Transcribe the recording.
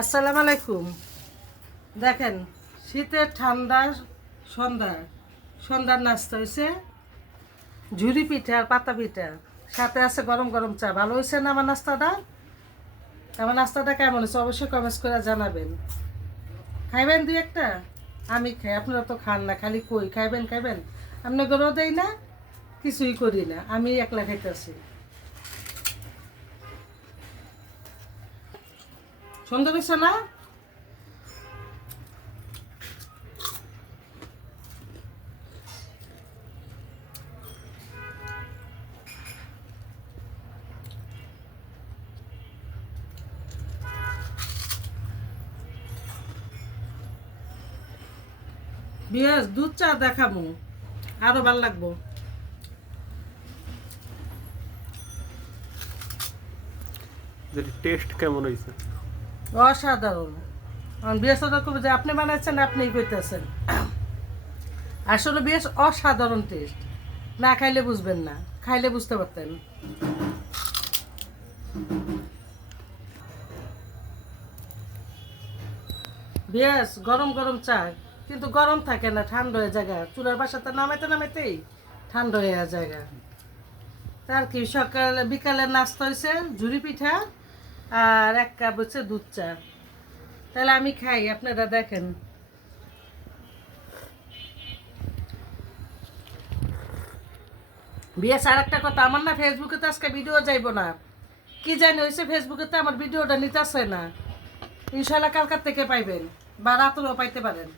আসসালামু আলাইকুম। দেখেন শীতের ঠান্ডা সন্ধ্যার নাস্তা হয়েছে ঝুরি পিঠা আর পাতা পিঠা, সাথে আছে গরম গরম চা। ভালো হয়েছে না আমার নাস্তাটা কেমন হয়েছে অবশ্যই কমেন্টস করে জানাবেন। খাইবেন দুই একটা? আমি খাই, আপনারা তো খান না, খালি কই খাইবেন খাইবেন। আপনি গরও দেই না, কিছুই করি না, আমি একলা খাইতেছি। সুন্দর হয়েছে না? বিয়াস দুধ চা দেখাবো, আরো ভাল লাগবো। টেস্ট কেমন হয়েছে? অসাধারণ। বিয়াস করবে যে আপনি বানাচ্ছেন, আপনিই কইতেছেন। আসলে বেশ অসাধারণ টেস্ট। না খাইলে বুঝবেন না, খাইলে বুঝতে পারতেন। বেশ গরম গরম চা, কিন্তু গরম থাকে না, ঠান্ডা হয়ে জায়গা চুলার বাসাতে নামাইতে নামাইতেই ঠান্ডা হয়ে জায়গা। তার কি সকালে বিকালে নাস্তা হয়েছে ঝুরি পিঠা আর এক কাপ হচ্ছে দুধ চা। তাহলে আমি খাই, আপনারা দেখেন। বিএস আর একটা কথা, আমার না ফেসবুকে তো আজকে ভিডিও যাইব না, কি জানি হয়েছে, ফেসবুকে তো আমার ভিডিওটা নিতে আসে না। ইনশাল্লাহ কালকার থেকে পাইবেন বা রাতেও পাইতে পারেন।